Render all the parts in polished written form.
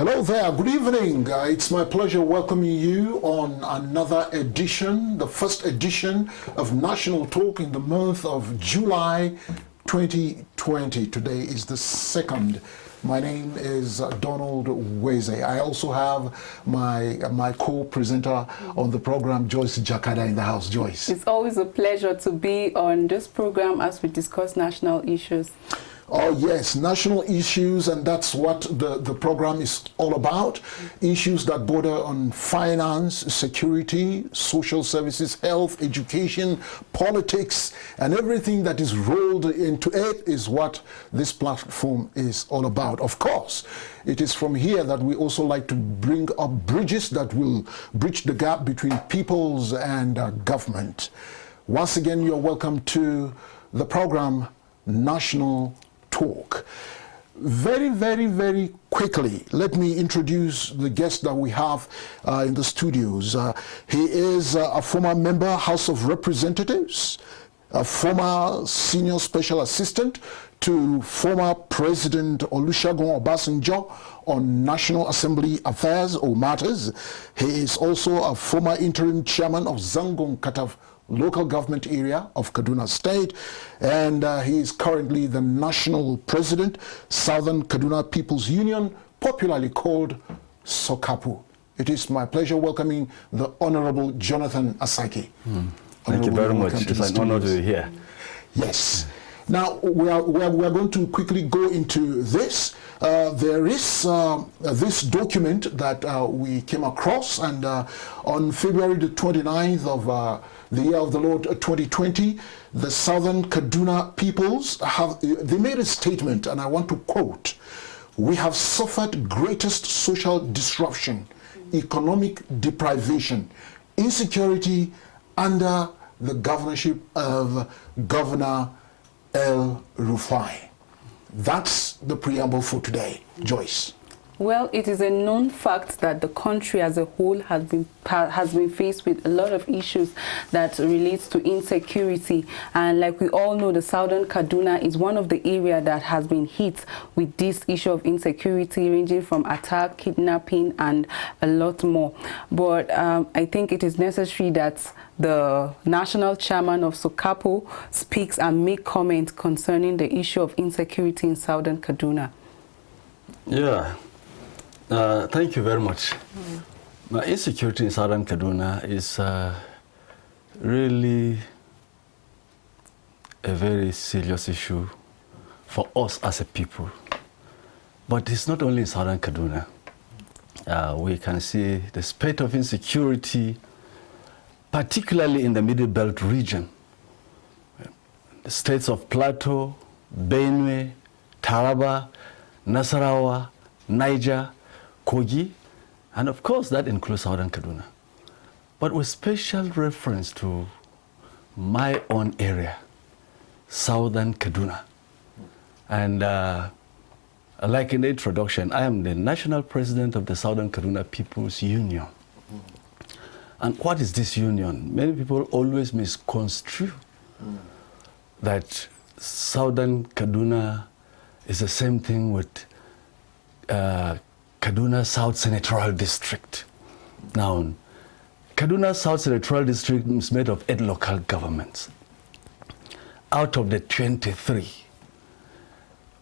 Hello there, good evening. It's my pleasure welcoming you on another edition, the first edition of National Talk in the month of July 2020. Today is the 2nd. My name is Donald Weze. I also have my co-presenter on the program, Joyce Jakada, in the house. Joyce. It's always a pleasure to be on this program as we discuss national issues. Oh yes, national issues, and that's what the program is all about. Issues that border on finance, security, social services, health, education, politics, and everything that is rolled into it is what this platform is all about. Of course, it is from here that we also like to bring up bridges that will bridge the gap between peoples and government. Once again, you're welcome to the program National Talk. Very quickly, let me introduce the guest that we have in the studios. He is a former member, House of Representatives, a former senior special assistant to former President Olusegun Obasanjo on National Assembly affairs or matters. He is also a former interim chairman of Zangon Kataf local government area of Kaduna State, and he is currently the national president, Southern Kaduna People's Union, popularly called SOKAPU. It is my pleasure welcoming the Honorable Jonathan Asake. Thank you very much. It's an honor to be here. Yes. Now, we are going to quickly go into this. There is this document that we came across, and on February the 29th of the year of the Lord 2020, the Southern Kaduna peoples they made a statement, and I want to quote: "We have suffered greatest social disruption, economic deprivation, insecurity under the governorship of Governor El Rufai." That's the preamble for today. Joyce. Well, it is a known fact that the country as a whole has been faced with a lot of issues that relates to insecurity. And like we all know, the Southern Kaduna is one of the areas that has been hit with this issue of insecurity, ranging from attack, kidnapping, and a lot more. But I think it is necessary that the national chairman of SOKAPU speaks and make comment concerning the issue of insecurity in Southern Kaduna. Yeah. Thank you very much. Now, insecurity in Southern Kaduna is really a very serious issue for us as a people. But it's not only in Southern Kaduna. We can see the spate of insecurity, particularly in the Middle Belt region. The states of Plateau, Benue, Taraba, Nasarawa, Niger, Kogi, and of course that includes Southern Kaduna. But with special reference to my own area, Southern Kaduna. And like in the introduction, I am the national president of the Southern Kaduna People's Union. And what is this union? Many people always misconstrue that Southern Kaduna is the same thing with Kaduna South Senatorial District. Now, Kaduna South Senatorial District is made of 8 local governments out of the 23.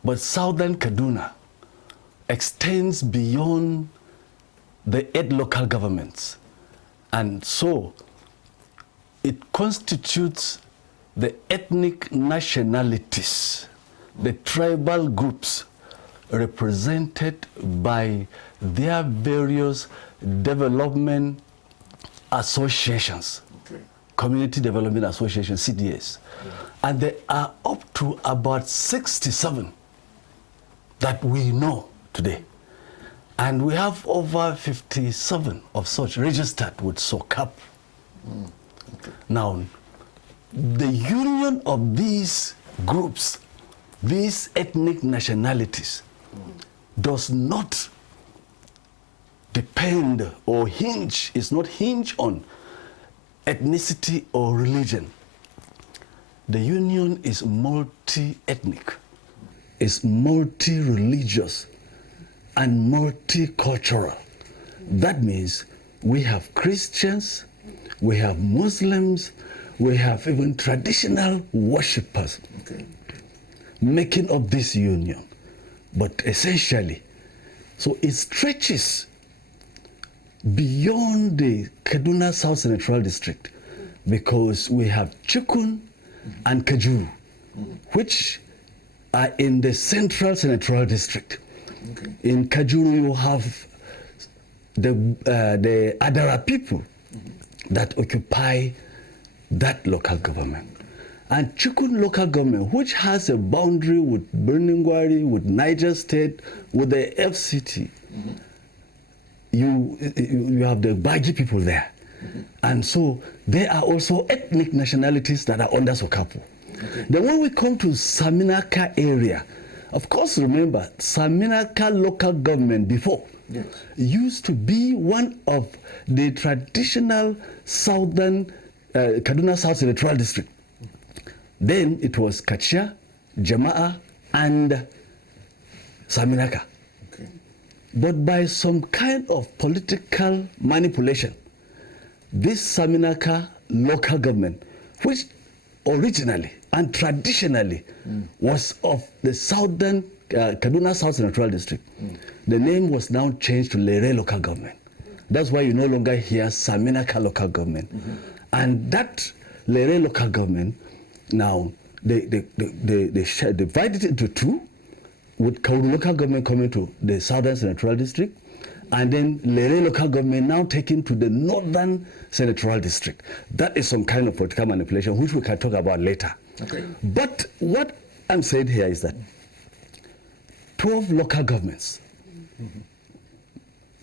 But Southern Kaduna extends beyond the 8 local governments. And so it constitutes the ethnic nationalities, the tribal groups represented by their various development associations, community development associations, CDAs. And there are up to about 67 that we know today. And we have over 57 of such registered with SOKAPU. Now, the union of these groups, these ethnic nationalities, does not depend or hinge, is not hinged on ethnicity or religion. The union is multi-ethnic, is multi-religious, and multicultural. That means we have Christians, we have Muslims, we have even traditional worshippers making up this union. But essentially, so it stretches beyond the Kaduna South Central District, because we have Chikun and Kajuru, which are in the Central Senatorial District. In Kajuru, you have the Adara people that occupy that local government. And Chikun local government, which has a boundary with Birningwari, with Niger State, with the FCT, you have the Bagi people there. And so there are also ethnic nationalities that are under SOKAPU. Then when we come to Saminaka area, of course, remember, Saminaka local government before used to be one of the traditional southern Kaduna South Electoral District. Then it was Kachia, Jama'a, and Saminaka. But by some kind of political manipulation, this Saminaka local government, which originally and traditionally was of the southern Kaduna South Central District, the name was now changed to Lere local government. That's why you no longer hear Saminaka local government. And that Lere local government, now they divided it into two, with Kauru local government coming to the southern Central District, and then Lere local government now taken to the northern Senatorial District. That is some kind of political manipulation, which we can talk about later. But what I'm saying here is that 12 local governments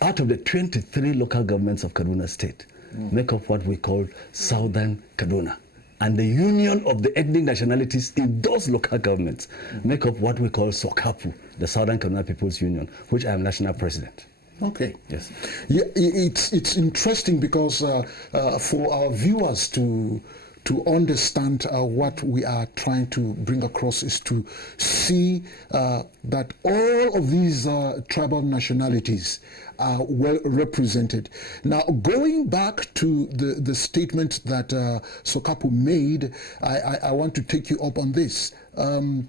out of the 23 local governments of Kaduna State make up what we call Southern Kaduna. And the union of the ethnic nationalities in those local governments make up what we call SOKAPU, the Southern Kaduna People's Union, which I am national president. Okay. Yes. Yeah, it's interesting because for our viewers to understand what we are trying to bring across is to see that all of these tribal nationalities are well represented. Now, going back to the statement that SOKAPU made, I want to take you up on this. The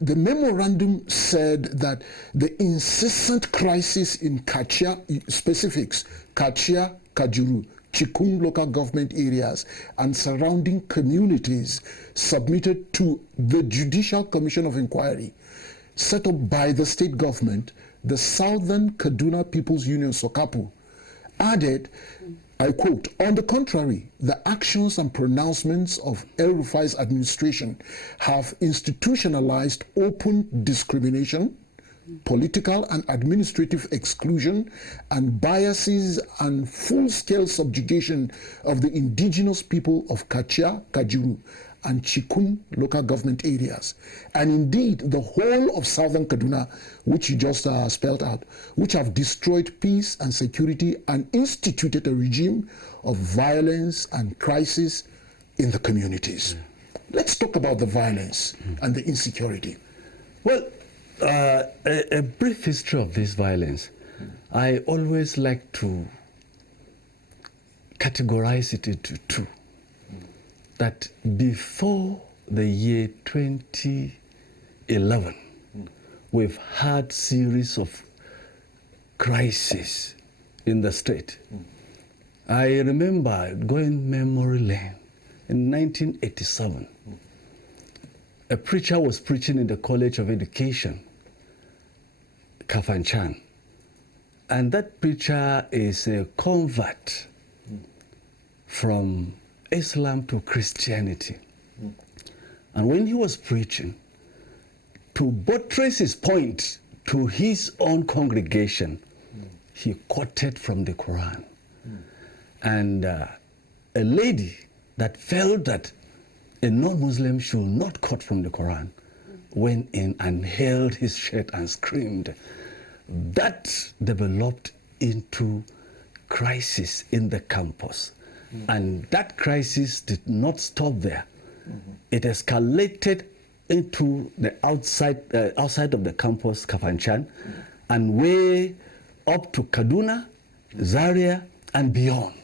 memorandum said that the incessant crisis in Kachia, specifics, Kachia, Kajuru, Chikun local government areas and surrounding communities submitted to the Judicial Commission of Inquiry set up by the state government, the Southern Kaduna People's Union, SOKAPU, added, I quote, "On the contrary, the actions and pronouncements of El Rufai's administration have institutionalized open discrimination, political and administrative exclusion, and biases and full-scale subjugation of the indigenous people of Kachia, Kajuru, and Chikun local government areas, and indeed the whole of Southern Kaduna, which you just spelled out, which have destroyed peace and security and instituted a regime of violence and crisis in the communities." Let's talk about the violence and the insecurity. Well, a brief history of this violence. I always like to categorize it into two. That before the year 2011, we've had series of crises in the state. I remember going memory lane in 1987. A preacher was preaching in the College of Education, Kafanchan. And that preacher is a convert from Islam to Christianity. And when he was preaching, to buttress his point to his own congregation, he quoted from the Quran. And a lady that felt that a non-Muslim should not quote from the Quran went in and held his shirt and screamed. That developed into crisis in the campus. And that crisis did not stop there. It escalated into the outside of the campus, Kafanchan, and way up to Kaduna, Zaria, and beyond.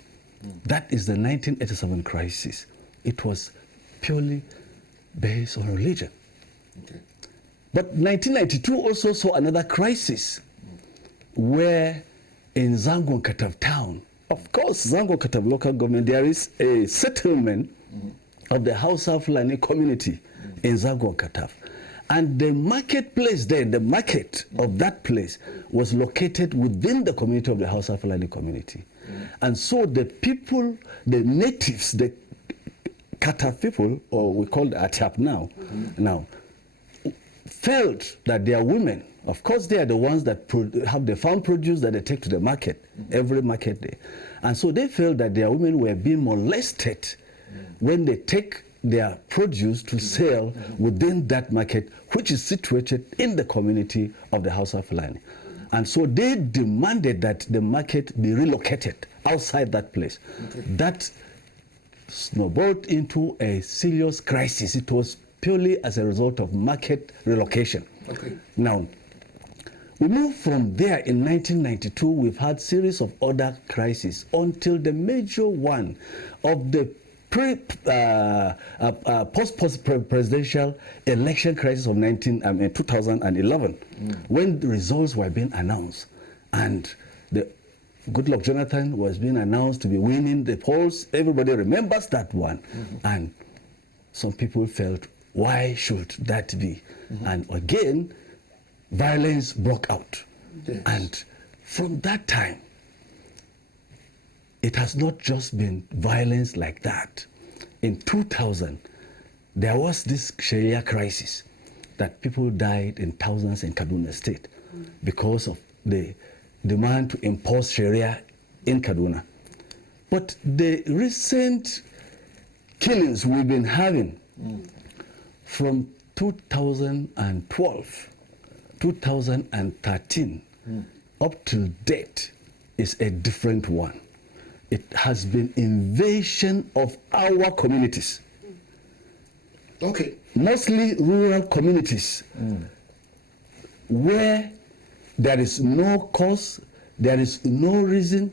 That is the 1987 crisis. It was purely based on religion. Okay. But 1992 also saw another crisis where in Zangon Katav town, of course, Zangon Katav local government, there is a settlement of the Hausa Fulani community in Zangon Katav. And the marketplace there, the market of that place was located within the community of the Hausa Fulani community. And so the people, the natives, the Katav people, or we call the Atap now, felt that their women, of course they are the ones that have the farm produce that they take to the market, every market day. And so they felt that their women were being molested when they take their produce to sell within that market, which is situated in the community of the Hausa Fulani. And so they demanded that the market be relocated outside that place. That snowballed into a serious crisis. It was purely as a result of market relocation. Now, we moved from there in 1992. We've had series of other crises until the major one of the post-presidential election crisis of 2011, when the results were being announced, and the Goodluck Jonathan was being announced to be winning the polls. Everybody remembers that one, and some people felt, why should that be? And again, violence broke out, and from that time, it has not just been violence like that. In 2000, there was this Sharia crisis that people died in thousands in Kaduna State because of the demand to impose Sharia in Kaduna. But the recent killings we've been having from 2012, 2013, up to date is a different one. It has been invasion of our communities. Mostly rural communities where there is no cause, there is no reason.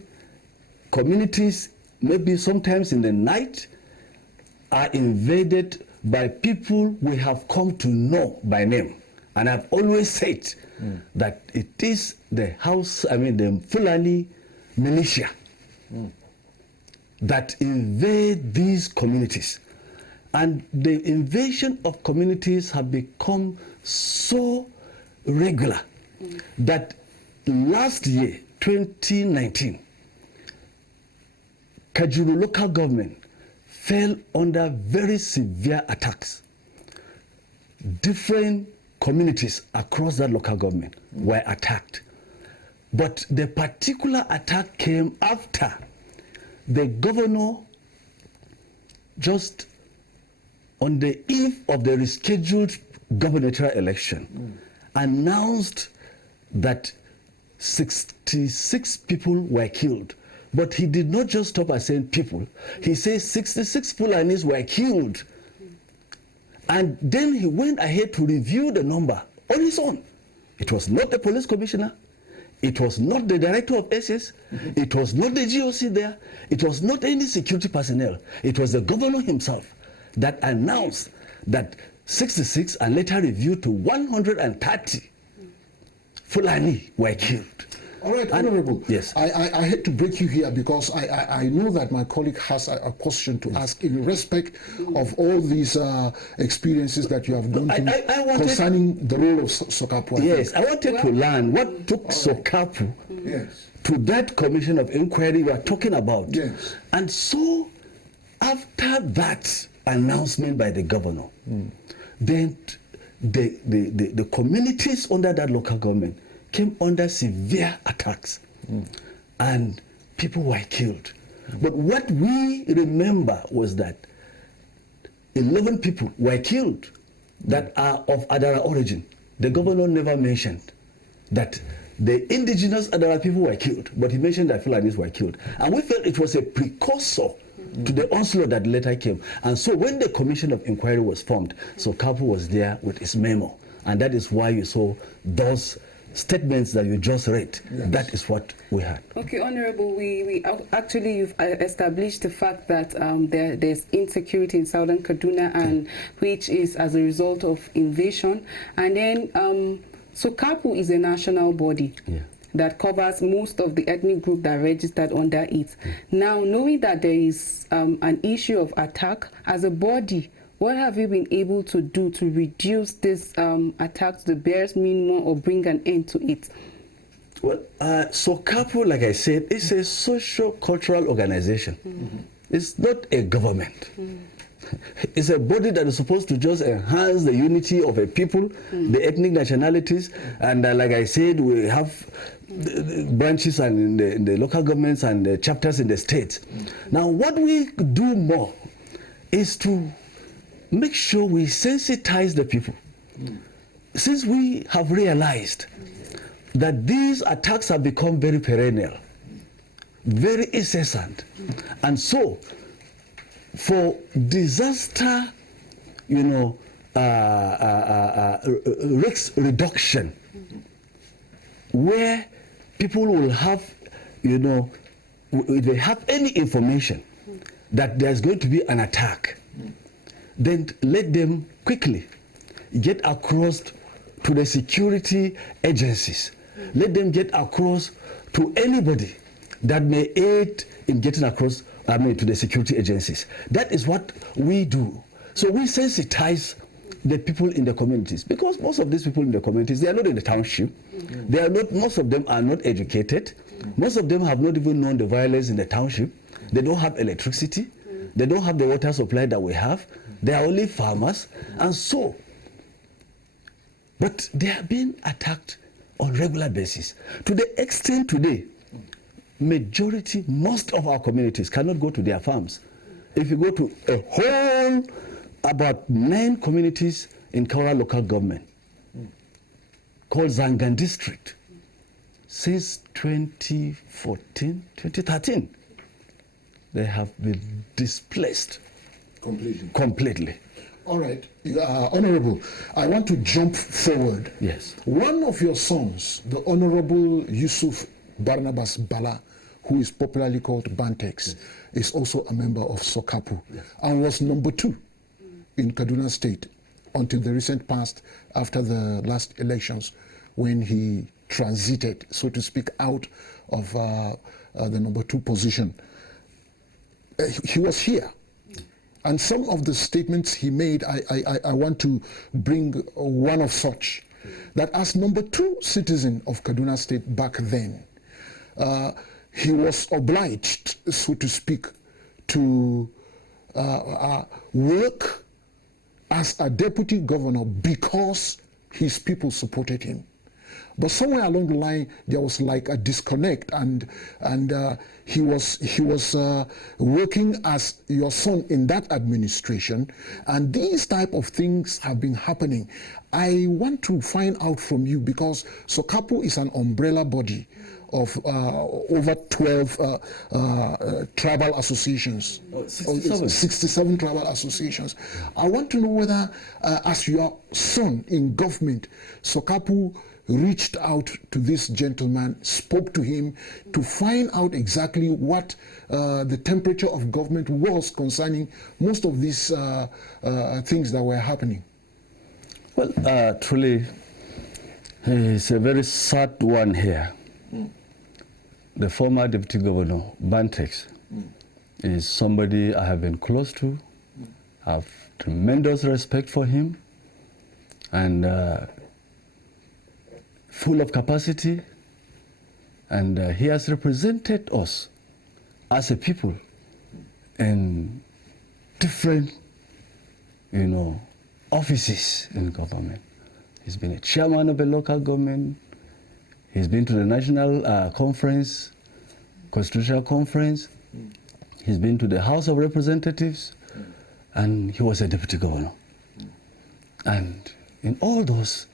Communities, maybe sometimes in the night, are invaded by people we have come to know by name. And I've always said that it is the Fulani militia that invade these communities. And the invasion of communities have become so regular that last year, 2019, Kaduna local government fell under very severe attacks. Different communities across that local government were attacked. But the particular attack came after the governor, just on the eve of the rescheduled gubernatorial election, announced that 66 people were killed. But he did not just stop at saying people. He said 66 Fulanis were killed. And then he went ahead to review the number on his own. It was not the police commissioner. It was not the director of SS. It was not the GOC there. It was not any security personnel. It was the governor himself that announced that 66 and later reviewed to 130 Fulani were killed. All right, Honorable. Yes. I had to break you here because I know that my colleague has a question to ask in respect of all these experiences that you have gone through concerning the role of SOKAPU. Yes, I wanted to learn what took SOKAPU to that commission of inquiry we are talking about. Yes. And so, after that announcement by the governor, then the communities under that local government came under severe attacks and people were killed. But what we remember was that 11 people were killed that are of Adara origin. The governor never mentioned that the indigenous Adara people were killed, but he mentioned that Fulanis were killed. And we felt it was a precursor to the onslaught that later came. And so when the commission of inquiry was formed, SOKAPU was there with his memo. And that is why you saw those statements that you just read. Yes. That is what we had. Okay, Honorable, we actually, you've established the fact that there's insecurity in southern Kaduna, and which is as a result of invasion. And then SOKAPU is a national body. Yeah. That covers most of the ethnic group that registered under it. Now, knowing that there is an issue of attack, as a body, what have you been able to do to reduce this attack to the barest minimum or bring an end to it? Well, SOKAPU, like I said, is a socio-cultural organization. It's not a government. It's a body that is supposed to just enhance the unity of a people, the ethnic nationalities, and like I said, we have the branches and in the local governments and the chapters in the states. Now, what we do more is to make sure we sensitize the people. Since we have realized that these attacks have become very perennial, very incessant, and so for disaster, risk reduction, where people will have, if they have any information that there's going to be an attack, then let them quickly get across to the security agencies. Let them get across to anybody that may aid in getting across, to the security agencies. That is what we do. So we sensitize the people in the communities, because most of these people in the communities, they are not in the township. They are not. Most of them are not educated. Most of them have not even known the violence in the township. They don't have electricity. They don't have the water supply that we have. They are only farmers, and so. But they are being attacked on regular basis to the extent today. Most of our communities cannot go to their farms. If you go to a whole, about 9 communities in Kaura local government, called Zangan district, since 2013, they have been displaced. Completely. All right. Honorable, I want to jump forward. Yes. One of your sons, the Honorable Yusuf Barnabas Bala, who is popularly called Bantex, is also a member of SOKAPU, and was number 2 in Kaduna State until the recent past, after the last elections, when he transited, so to speak, out of the number 2 position. He was here. And some of the statements he made, I want to bring one of such, that as number 2 citizen of Kaduna State back then, he was obliged, so to speak, to work as a deputy governor because his people supported him. But somewhere along the line, there was like a disconnect, and he was working as your son in that administration, and these type of things have been happening. I want to find out from you, because SOKAPU is an umbrella body of over 12 tribal associations, 67 tribal associations. I want to know whether, as your son in government, SOKAPU reached out to this gentleman, spoke to him to find out exactly what the temperature of government was concerning most of these things that were happening. Well, truly, it's a very sad one here. The former Deputy Governor, Bantex, is somebody I have been close to. I have tremendous respect for him, and full of capacity, and he has represented us as a people in different, offices in government. He's been a chairman of a local government. He's been to the national conference, constitutional conference. He's been to the House of Representatives, and he was a deputy governor. And in all those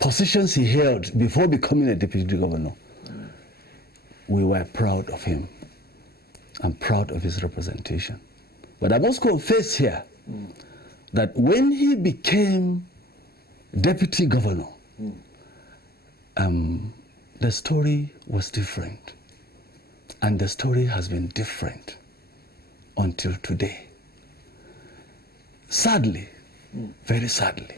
positions he held before becoming a deputy governor, we were proud of him. I'm proud of his representation. But I must confess here that when he became deputy governor, the story was different. And the story has been different until today. Sadly, very sadly,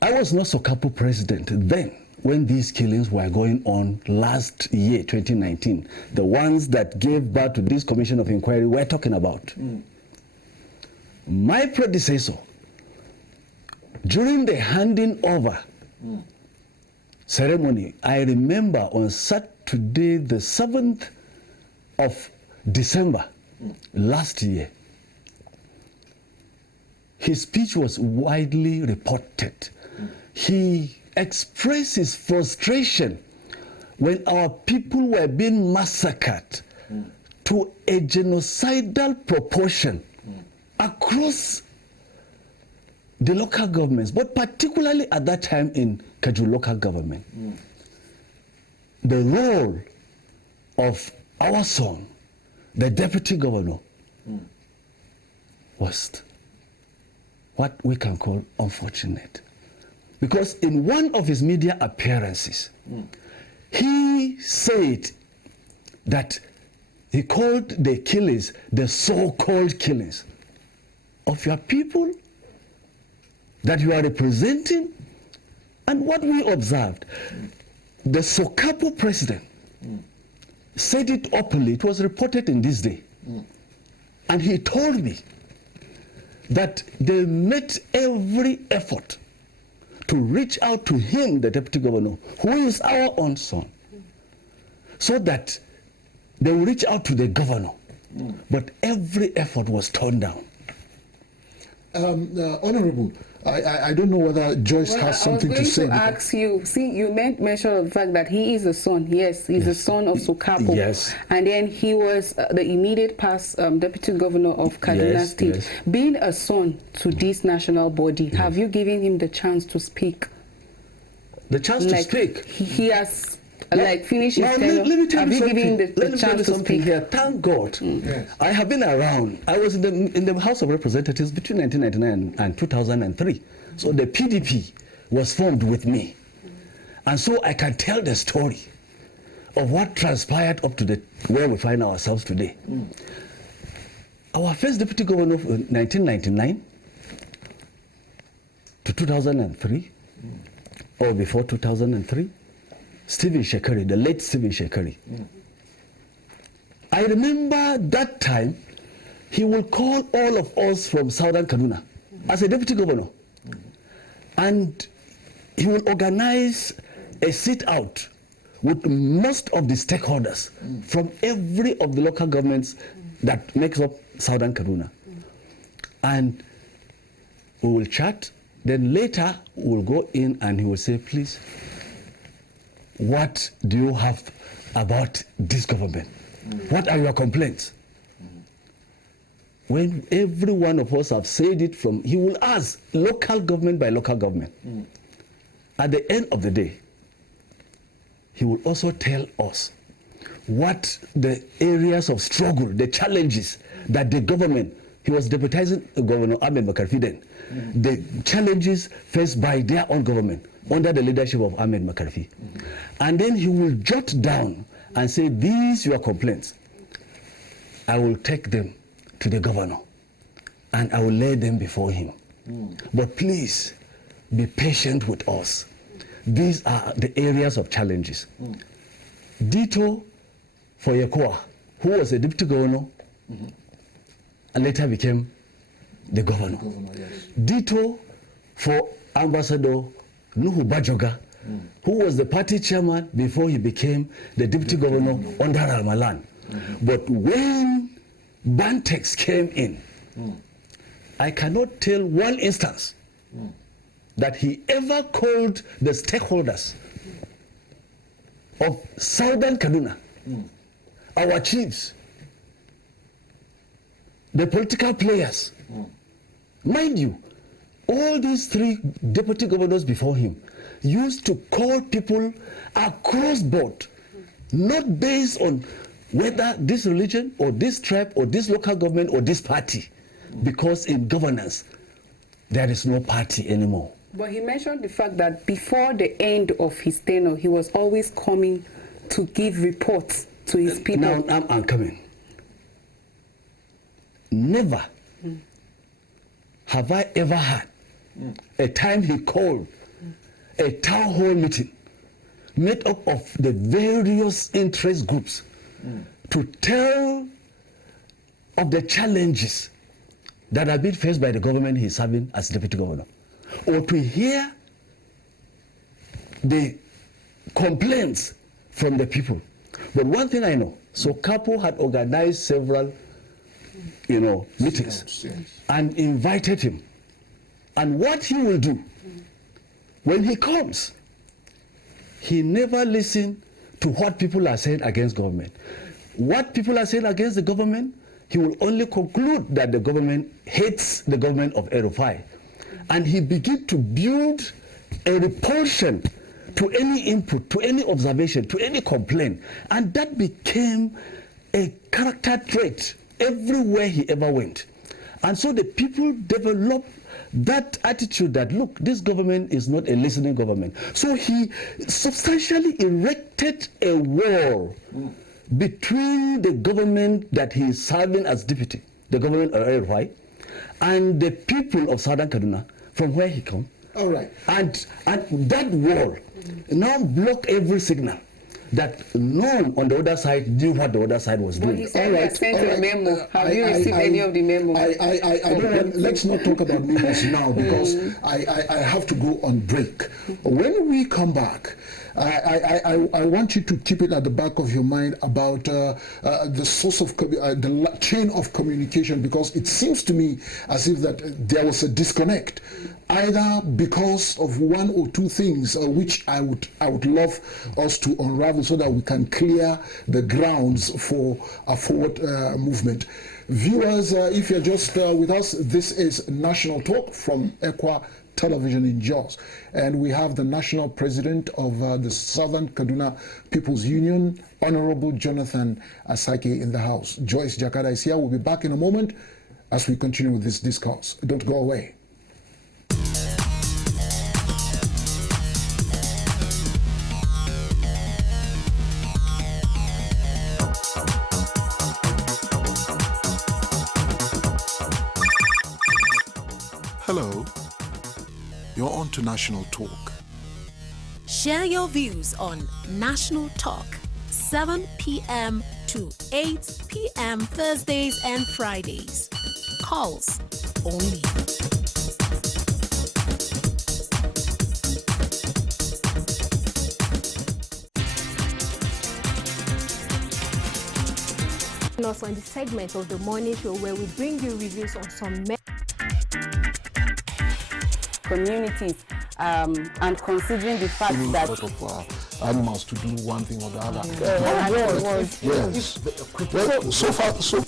I was not SOKAPU president then when these killings were going on last year, 2019. The ones that gave birth to this commission of inquiry we're talking about. My predecessor, during the handing over ceremony, I remember on Saturday, the 7th of December last year, his speech was widely reported. He expressed his frustration when our people were being massacred to a genocidal proportion across the local governments, but particularly at that time in Kaduna local government. The role of our son, the deputy governor, was what we can call unfortunate. Because in one of his media appearances, he said that he called the killings the so-called killings of your people that you are representing. And what we observed, the SOKAPU president said it openly. It was reported in this day. And he told me that they made every effort to reach out to him, the deputy governor, who is our own son, so that they will reach out to the governor. But every effort was turned down. Honorable, I don't know whether Joyce has something to say. I was going to ask you, see, you made mention of the fact that he is a son. Yes, he's a son of SOKAPU. Yes. And then he was the immediate past deputy governor of Kaduna State. Yes. Being a son to this national body, have you given him the chance to speak? The chance to speak? He has finished his tenure. Let me tell have you you something. given him the Let me tell chance you to something speak? here. Thank God. I have been around. I was in the House of Representatives between 1999 and 2003. So the PDP was formed with me. And so I can tell the story of what transpired up to where we find ourselves today. Our first deputy governor from 1999 to 2003, or before 2003, Stephen Shekari, the late Stephen Shekari. I remember that time he will call all of us from Southern Kaduna as a deputy governor. And he will organize a sit-out with most of the stakeholders from every of the local governments that makes up Southern Kaduna. And we will chat. Then later we will go in and he will say, please, what do you have about this government? What are your complaints? When every one of us have said it he will ask local government by local government. At the end of the day, he will also tell us what the areas of struggle, the challenges that the government, he was deputizing Governor Ahmed Makarfi then, the challenges faced by their own government under the leadership of Ahmed Makarfi. And then he will jot down and say, these are your complaints. I will take them to the governor and I will lay them before him. But please be patient with us. These are the areas of challenges. Ditto for ECWA, who was a deputy governor and later became the governor. Ditto for Ambassador Nuhu Bajoga, who was the party chairman before he became the deputy governor under Ramalan. But when Bantex came in, I cannot tell one instance that he ever called the stakeholders of Southern Kaduna, our chiefs, the political players. Mind you, all these three deputy governors before him used to call people across board, not based on whether this religion or this tribe or this local government or this party, because in governance, there is no party anymore. But he mentioned the fact that before the end of his tenure, he was always coming to give reports to his people. Now I'm coming. Never have I ever had a time he called a town hall meeting made up of the various interest groups to tell of the challenges that are being faced by the government he's serving as deputy governor, or to hear the complaints from the people. But one thing I know, SOKAPU had organized several, meetings and invited him. And what he will do when he comes, he never listens to what people are saying against government. What people are saying against the government, he will only conclude that the government hates the government of El-Rufai. And he begins to build a repulsion to any input, to any observation, to any complaint. And that became a character trait everywhere he ever went. And so the people developed that attitude that, look, this government is not a listening government. So he substantially erected a wall between the government that he is serving as deputy, the government of El-Rufai, and the people of Southern Kaduna, from where he comes. All right. And that wall now block every signal that none on the other side knew what the other side was doing. But he said he had sent a memo. Have you received any of the memo? Let's not talk about memos now, because I have to go on break. When we come back, I want you to keep it at the back of your mind about the source of the chain of communication, because it seems to me as if that there was a disconnect, either because of one or two things, which I would love us to unravel so that we can clear the grounds for a forward movement. Viewers, if you're just with us, this is National Talk from ECWA Television in Jos, and we have the national president of the Southern Kaduna People's Union, Honorable Jonathan Asake, in the house. Joyce Jakada is here. We'll be back in a moment as we continue with this discourse. Don't go away. Hello. You're on to National Talk. Share your views on National Talk, 7 p.m. to 8 p.m. Thursdays and Fridays. Calls only. Also in the segment of the morning show where we bring you reviews on some communities, and considering the fact that sort of animals to do one thing or the other. Yes. Well, so far, so.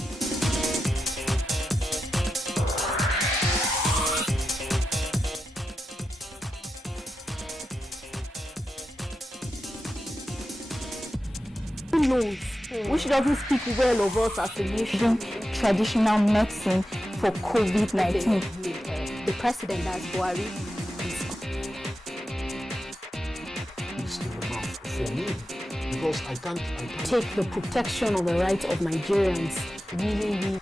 Who knows? Which doesn't speak well of us as a nation. Traditional medicine for COVID-19. The president, that's Buhari, It's enough for me, because I can't take the protection of the rights of Nigerians really.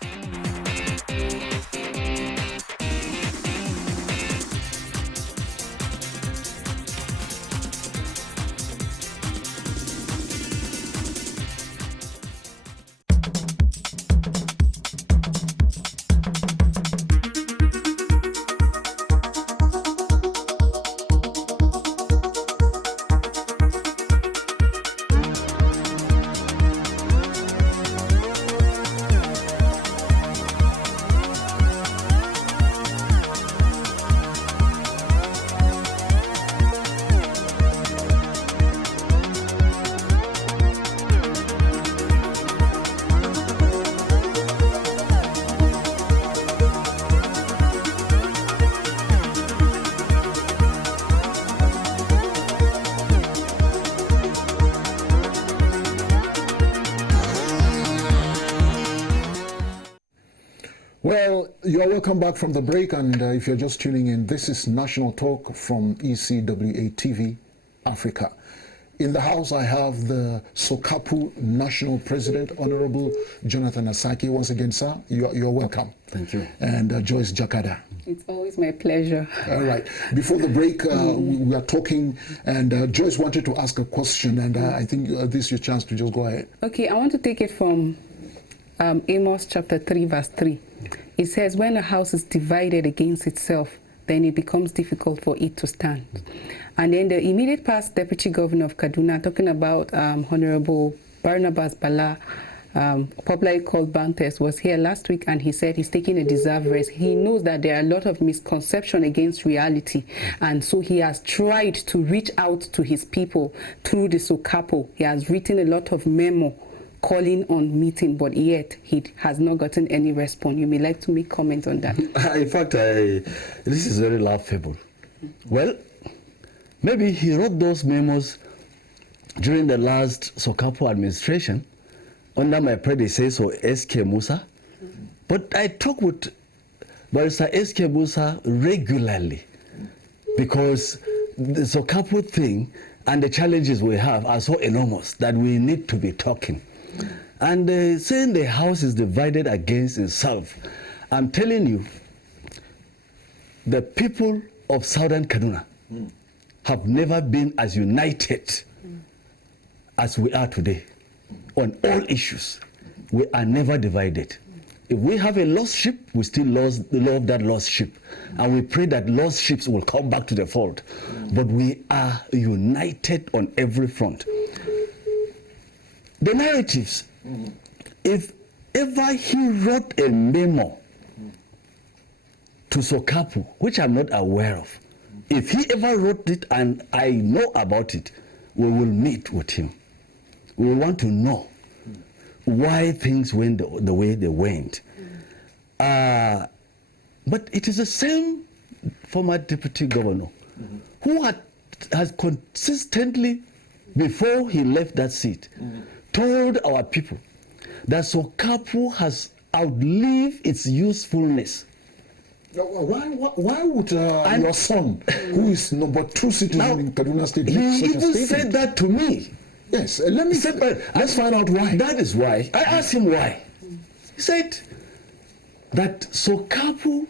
Well, you are welcome back from the break, and if you're just tuning in, this is National Talk from ECWA TV Africa. In the house, I have the SOKAPU National President, Honorable Jonathan Asake. Once again, sir, you're welcome. Thank you. And Joyce Jakada. It's always my pleasure. All right. Before the break, we are talking, and Joyce wanted to ask a question, and I think this is your chance to just go ahead. Okay, I want to take it from Amos chapter 3, verse 3. It says, when a house is divided against itself, then it becomes difficult for it to stand. And then the immediate past Deputy Governor of Kaduna, talking about Honorable Barnabas Bala, popularly called Bantes, was here last week, and he said he's taking a deserved rest. He knows that there are a lot of misconception against reality, and so he has tried to reach out to his people through the SOKAPU. He has written a lot of memo calling on meeting, but yet he has not gotten any response. You may like to make comment on that. In fact, this is very laughable. Well, maybe he wrote those memos during the last SOKAPU administration under my predecessor, SK Musa. But I talk with Barrister SK Musa regularly because the SOKAPU thing and the challenges we have are so enormous that we need to be talking. And saying the house is divided against itself, I'm telling you, the people of Southern Kaduna have never been as united as we are today on all issues. We are never divided. If we have a lost ship, we still love that lost ship. And we pray that lost ships will come back to the fold. But we are united on every front. The narratives, if ever he wrote a memo to SOKAPU, which I'm not aware of, if he ever wrote it and I know about it, we will meet with him. We want to know why things went the way they went. But it is the same former deputy governor who has consistently, before he left that seat, told our people that SOKAPU has outlived its usefulness. Why would your son, who is number 2 citizen in Kaduna State, he even said that to me? Yes, let's find out why. That is why. I asked him why. He said that SOKAPU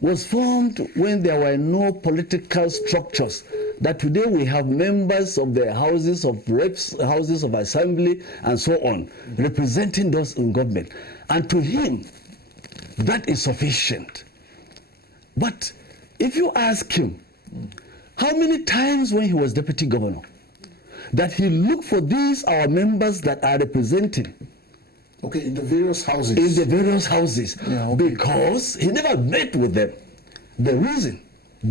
was formed when there were no political structures. That today we have members of the houses of reps, houses of assembly, and so on, representing those in government. And to him, that is sufficient. But if you ask him, how many times when he was deputy governor, that he looked for these, our members that are representing. Okay, in the various houses. In the various houses. Yeah, okay. Because he never met with them. The reason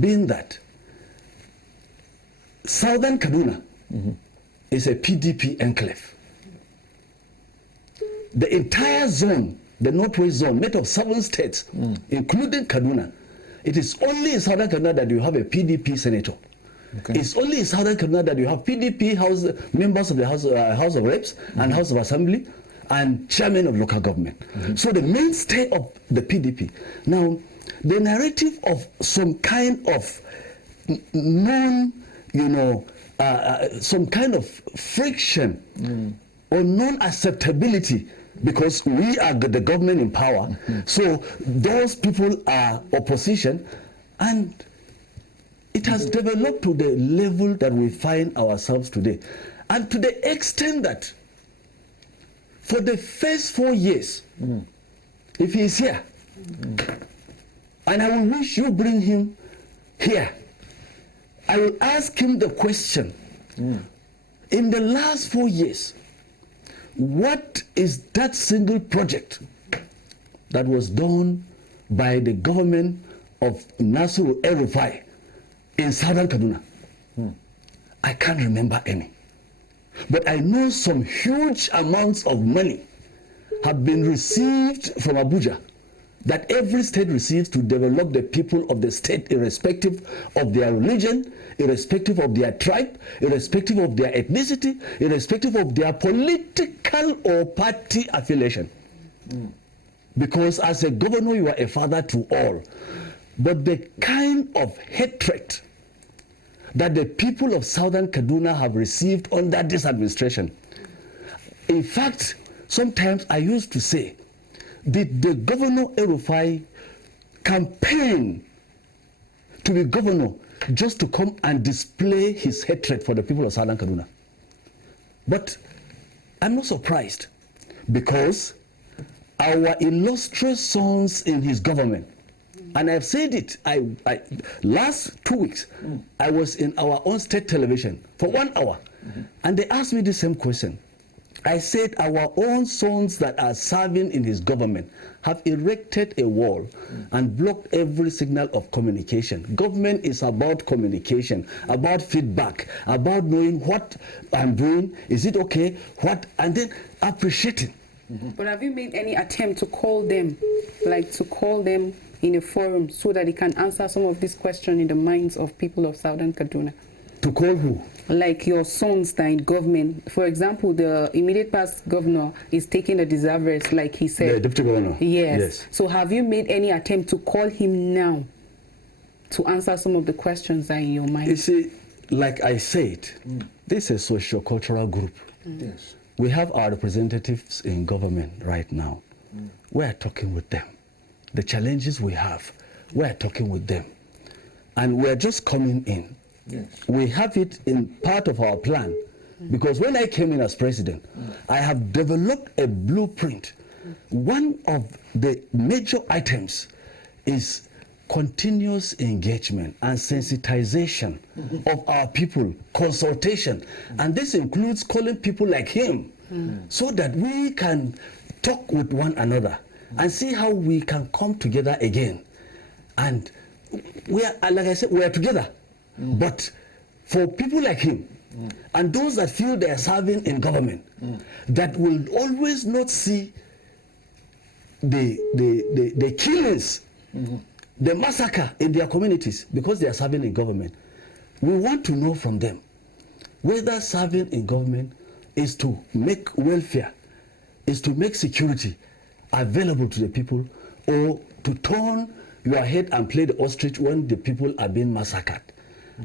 being that Southern Kaduna is a PDP enclave. The entire zone, the Northwest zone, made of 7 states, including Kaduna, it is only in Southern Kaduna that you have a PDP senator. Okay. It's only in Southern Kaduna that you have PDP members of the House of Reps and House of Assembly and chairman of local government. So the mainstay of the PDP. Now, the narrative of some kind of some kind of friction or non-acceptability because we are the government in power. So those people are opposition, and it has developed to the level that we find ourselves today. And to the extent that for the first 4 years, if he is here, and I will wish you bring him here, I will ask him the question, in the last 4 years, what is that single project that was done by the government of Nasiru El-Rufai in Southern Kaduna? I can't remember any. But I know some huge amounts of money have been received from Abuja that every state receives to develop the people of the state, irrespective of their religion, irrespective of their tribe, irrespective of their ethnicity, irrespective of their political or party affiliation. because as a governor, you are a father to all. But the kind of hatred that the people of Southern Kaduna have received under this administration. In fact, sometimes I used to say, did the Governor El-Rufai campaign to be governor just to come and display his hatred for the people of Southern Kaduna? But I'm not surprised, because our illustrious sons in his government, and I've said it, last 2 weeks, I was in our own state television for 1 hour, and they asked me the same question. I said our own sons that are serving in his government have erected a wall and blocked every signal of communication. Government is about communication, about feedback, about knowing what I'm doing, is it okay, what, and then appreciating. But have you made any attempt to call them, like to call them in a forum so that they can answer some of these questions in the minds of people of Southern Kaduna? To call who? Like your sons that are in government. For example, the immediate past governor is taking the deserved rest, like he said. The deputy governor? Yes. So have you made any attempt to call him now to answer some of the questions that are in your mind? You see, like I said, this is a socio-cultural group. Yes. We have our representatives in government right now. We are talking with them. The challenges we have, we are talking with them. And we are just coming in. Yes. We have it in part of our plan, because when I came in as president, I have developed a blueprint. One of the major items is continuous engagement and sensitization of our people, consultation, and this includes calling people like him so that we can talk with one another and see how we can come together again. And we are, like I said, we are together. But for people like him and those that feel they are serving in government, that will always not see the killings, the massacre in their communities because they are serving in government, we want to know from them whether serving in government is to make welfare, is to make security available to the people, or to turn your head and play the ostrich when the people are being massacred.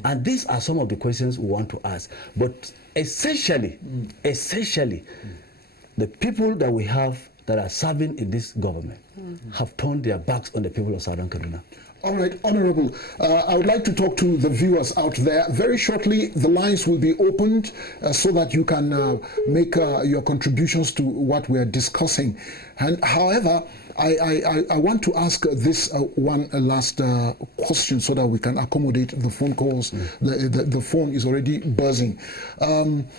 And these are some of the questions we want to ask. But essentially, the people that we have that are serving in this government have turned their backs on the people of Southern Kaduna. All right, Honorable, I would like to talk to the viewers out there. Very shortly, the lines will be opened so that you can make your contributions to what we are discussing. And however, I want to ask this one last question so that we can accommodate the phone calls. The phone is already buzzing. When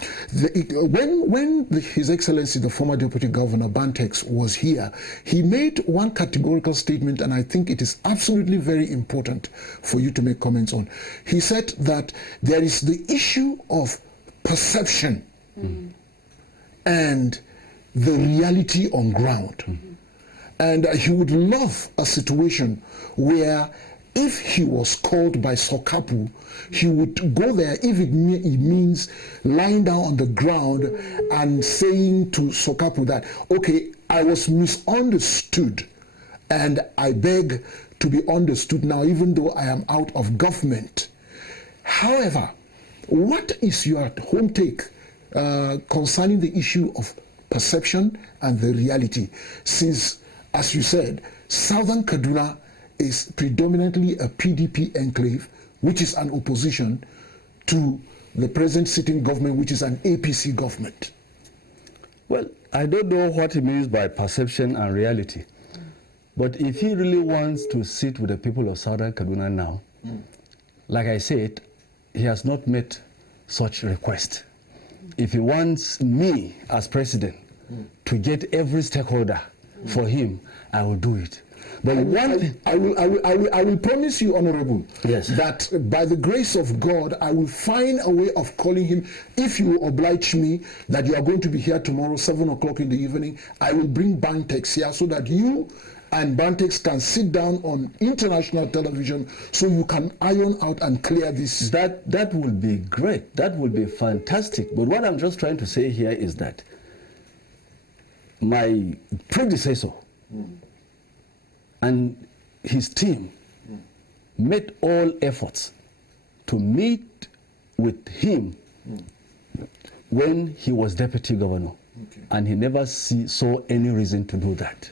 His Excellency, the former Deputy Governor Bantex, was here, he made one categorical statement, and I think it is absolutely very important for you to make comments on. He said that there is the issue of perception and the reality on ground. And he would love a situation where if he was called by SOKAPU, he would go there if it means lying down on the ground and saying to SOKAPU that, okay, I was misunderstood and I beg to be understood now, even though I am out of government. However, what is your home take concerning the issue of perception and the reality? Since, as you said, Southern Kaduna is predominantly a PDP enclave, which is an opposition to the present sitting government, which is an APC government. Well, I don't know what he means by perception and reality. But if he really wants to sit with the people of Southern Kaduna now, like I said, he has not made such request. If he wants me as president to get every stakeholder for him, I will do it. But I will promise you, Honorable, yes, that by the grace of God, I will find a way of calling him. If you oblige me that you are going to be here tomorrow, 7 o'clock in the evening, I will bring Bantex here so that you and Bantex can sit down on international television so you can iron out and clear this. That will be great. That will be fantastic. But what I'm just trying to say here is that my predecessor and his team made all efforts to meet with him when he was deputy governor, and he never saw any reason to do that.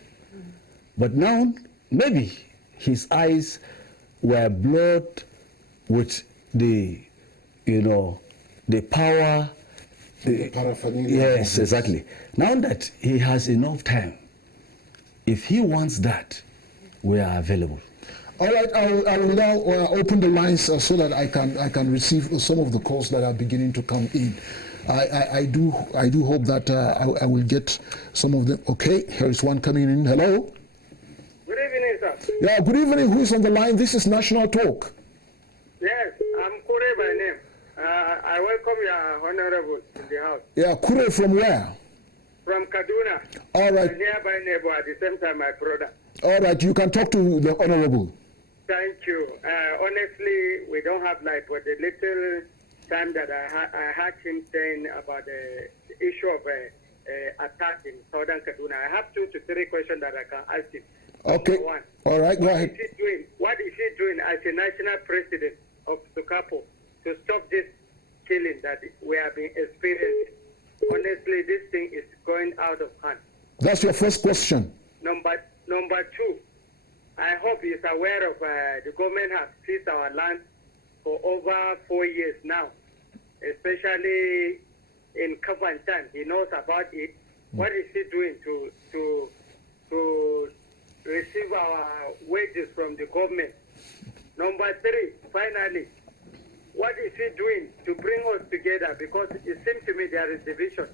But now, maybe his eyes were blurred with the, the power. The paraphernalia. Yes, exactly. Now that he has enough time, if he wants that, we are available. All right, I will now open the lines so that I can receive some of the calls that are beginning to come in. I do hope that I will get some of them. Okay, here is one coming in. Hello. Good evening, sir. Yeah, good evening. Who is on the line? This is National Talk. Yes, I'm Kure by name. I welcome your honorable in the house. Yeah, Kure from where? From Kaduna. All right. A nearby neighbor, at the same time my brother. All right, you can talk to the honorable. Thank you. Honestly, we don't have light, but the little time that I heard him saying about the issue of attack in southern Kaduna, I have 2 to 3 questions that I can ask him. Okay. One, all right, go ahead. What is he doing as a national president of SOKAPU to stop this killing that we have been experiencing? Honestly, this thing is going out of hand. That's your first question. Number 2, I hope he's aware of the government has seized our land for over 4 years now, especially in Kavantan. He knows about it. What is he doing to receive our wages from the government? Number 3, finally, what is he doing to bring us together? Because it seems to me there is division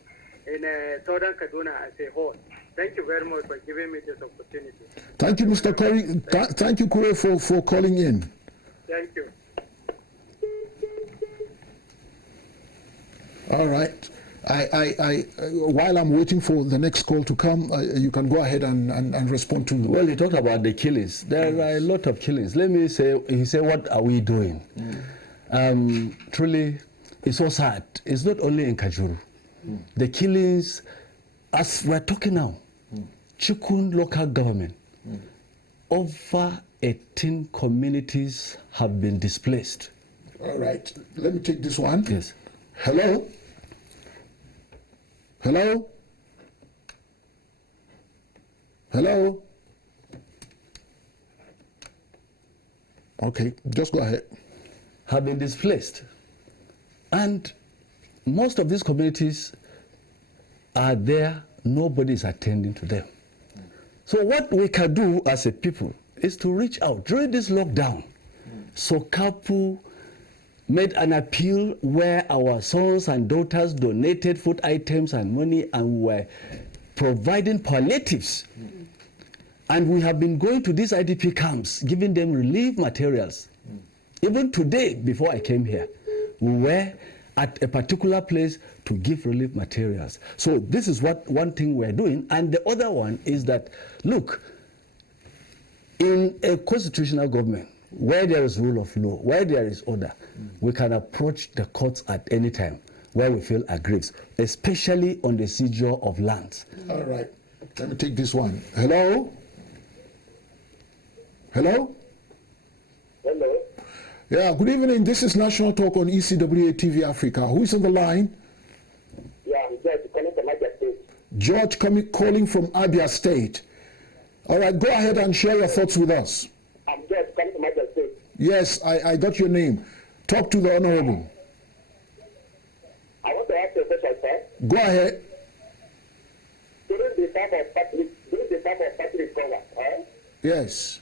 in southern Kaduna as a whole. Thank you very much for giving me this opportunity. Thank you, Mr. Corey. Thank you, Kure, for calling in. Thank you. All right. While I'm waiting for the next call to come, you can go ahead and respond to. Well, he talked about the killings. There are a lot of killings. Let me say, he said, what are we doing? Truly, it's so sad. It's not only in Kajuru. The killings, as we're talking now, Chikun local government, over 18 communities have been displaced. All right. Let me take this one. Yes. Hello? Hello? Hello? Okay, just go ahead. Have been displaced. And most of these communities are there, nobody is attending to them. So what we can do as a people is to reach out. During this lockdown, SOKAPU made an appeal where our sons and daughters donated food items and money, and were providing palliatives. And we have been going to these IDP camps, giving them relief materials. Even today, before I came here, we were at a particular place to give relief materials. So this is what one thing we're doing. And the other one is that, look, in a constitutional government, where there is rule of law, where there is order, we can approach the courts at any time where we feel aggrieved, especially on the seizure of lands. All right. Let me take this one. Hello? Hello? Hello. Yeah, good evening. This is National Talk on ECWA TV Africa. Who is on the line? Yeah, I'm George calling from Abia State. George calling from Abia State. All right, go ahead and share your thoughts with us. I'm George calling from Abia State. Yes, I got your name. Talk to the Honorable. I want to ask you a question, sir. Go ahead. During the time of Patrick Kowa, Yes.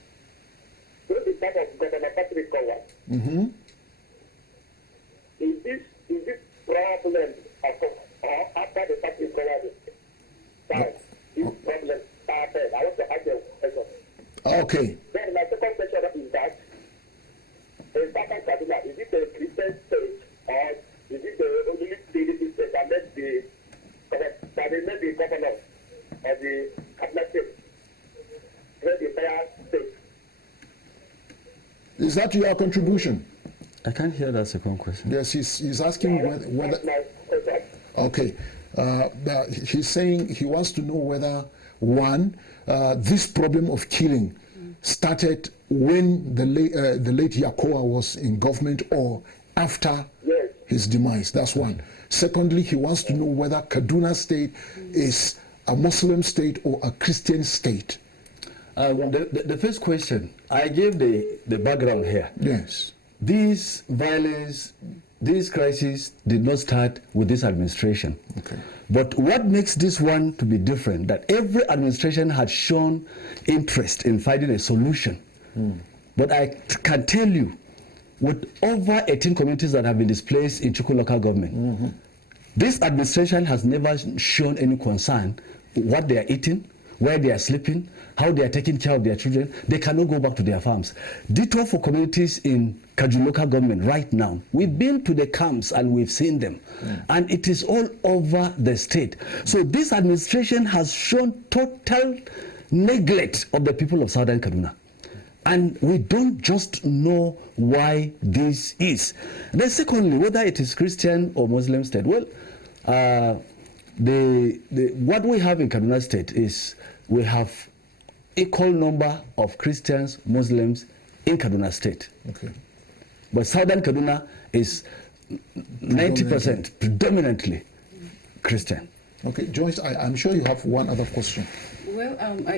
during the time of Governor Patrick Kowa, Mm-hmm. is this problem after the Patrick Kowa time? This problem started. I want to ask you a question. Okay. Then my second question is that in Southern Kaduna, is it a Christian state or is it the only PDP state that made the governor of the Kaduna state, made the entire state? Is that your contribution? I can't hear that second question. Yes, he's asking whether. That's my question. Okay. He's saying he wants to know whether, one, this problem of killing started when the late Yakoa was in government or after his demise. That's one. Secondly, he wants to know whether Kaduna State is a Muslim state or a Christian state. The first question, I gave the background here. Yes. These violence, these crises did not start with this administration. Okay. But what makes this one to be different, that every administration had shown interest in finding a solution. But I can tell you, with over 18 communities that have been displaced in Chuku local government, this administration has never shown any concern what they are eating, where they are sleeping, how they are taking care of their children. They cannot go back to their farms. Ditto for communities in Kaduna local government right now. We've been to the camps and we've seen them. And it is all over the state. So this administration has shown total neglect of the people of Southern Kaduna. And we don't just know why this is. Then secondly, whether it is Christian or Muslim state, well, what we have in Kaduna State is we have equal number of Christians, Muslims in Kaduna State. Okay. But Southern Kaduna is 90% predominantly Christian. Okay, Joyce, I'm sure you have one other question. Well,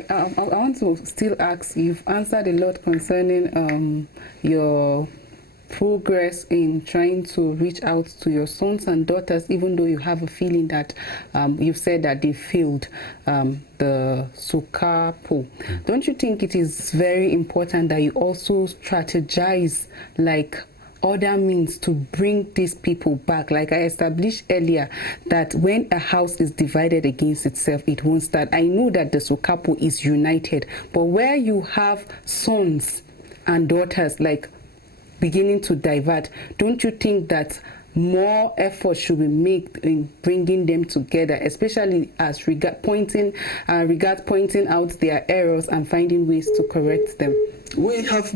I want to still ask, you've answered a lot concerning your progress in trying to reach out to your sons and daughters, even though you have a feeling that you've said that they failed the SOKAPU. Don't you think it is very important that you also strategize like other means to bring these people back? Like I established earlier, that when a house is divided against itself, it won't start. I know that the SOKAPU is united, but where you have sons and daughters like beginning to divert, don't you think that more effort should be made in bringing them together, especially as regards pointing out their errors and finding ways to correct them? We have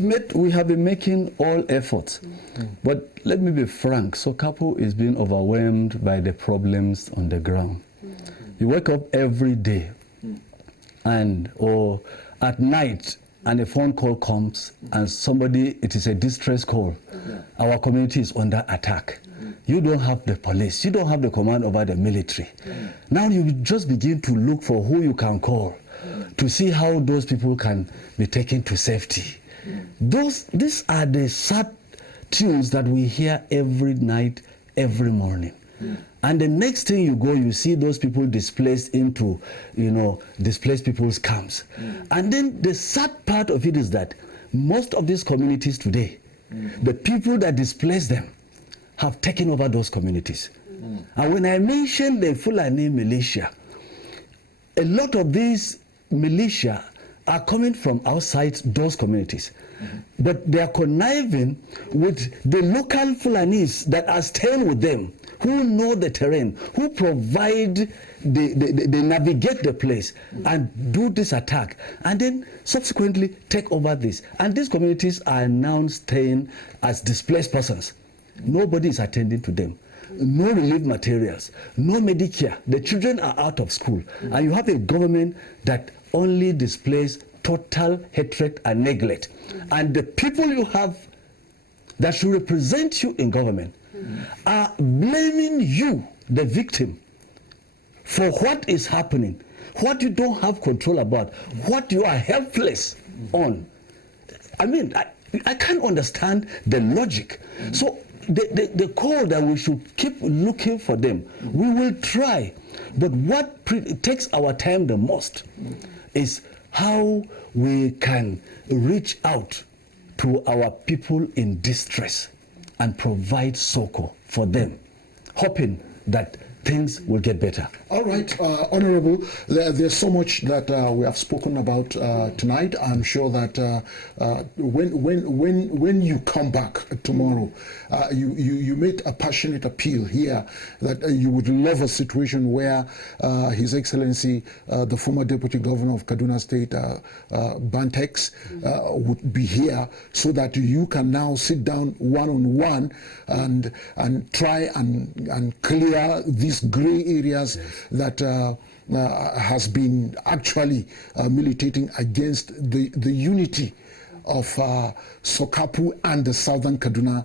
been making all efforts, but let me be frank, SOKAPU is being overwhelmed by the problems on the ground. You wake up every day or at night and a phone call comes and it is a distress call. Our community is under attack. You don't have the police, you don't have the command over the military. Now you just begin to look for who you can call to see how those people can be taken to safety. These are the sad tunes that we hear every night, every morning. And the next thing you go, you see those people displaced into, displaced people's camps. And then the sad part of it is that most of these communities today, the people that displaced them have taken over those communities. And when I mentioned the Fulani militia, a lot of these militia are coming from outside those communities. But they are conniving with the local Fulanis that are staying with them, who know the terrain, who provide, they navigate the place and do this attack, and then subsequently take over this. And these communities are now staying as displaced persons. Nobody is attending to them. No relief materials, no Medicare. The children are out of school. And you have a government that only displays total hatred and neglect. And the people you have that should represent you in government are blaming you, the victim, for what is happening, what you don't have control about, what you are helpless on. I mean, I can't understand the logic. So the call that we should keep looking for them, we will try. But what takes our time the most is how we can reach out to our people in distress and provide SOCO for them, hoping that things will get better. All right, Honorable, there's so much that we have spoken about tonight. I'm sure that when you come back tomorrow, you made a passionate appeal here that you would love a situation where His Excellency, the former Deputy Governor of Kaduna State, Bantex, would be here so that you can now sit down one-on-one and try and clear these gray areas that has been actually militating against the unity of SOKAPU and the Southern Kaduna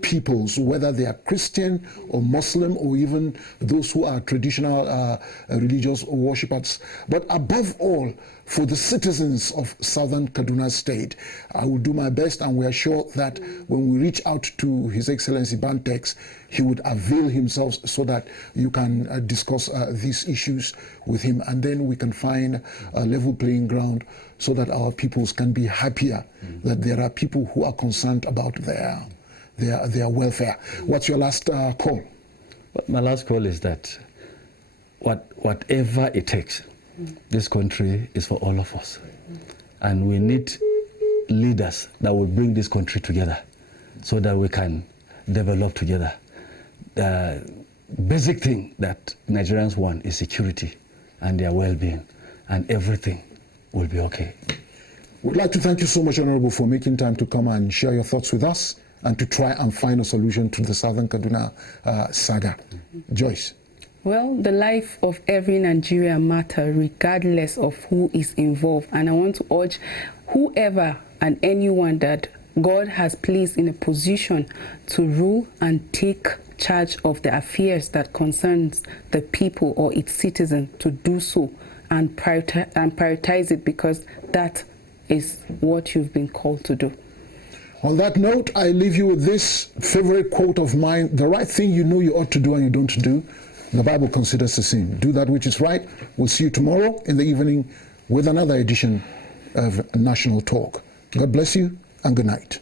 peoples, whether they are Christian or Muslim or even those who are traditional religious worshippers. But above all, for the citizens of Southern Kaduna State, I will do my best, and we are sure that when we reach out to His Excellency Bantex, he would avail himself so that you can discuss these issues with him, and then we can find a level playing ground so that our peoples can be happier, that there are people who are concerned about their welfare. What's your last call? My last call is that whatever it takes, this country is for all of us. And we need leaders that will bring this country together so that we can develop together. The basic thing that Nigerians want is security and their well-being, and everything will be okay. We'd like to thank you so much, Honorable, for making time to come and share your thoughts with us and to try and find a solution to the Southern Kaduna saga. Joyce. Well, the life of every Nigerian matter, regardless of who is involved. And I want to urge whoever and anyone that God has placed in a position to rule and take charge of the affairs that concerns the people or its citizens to do so and prioritize it, because that is what you've been called to do. On that note, I leave you with this favorite quote of mine: the right thing you know you ought to do and you don't do, the Bible considers a sin. Do that which is right. We'll see you tomorrow in the evening with another edition of National Talk. God bless you and good night.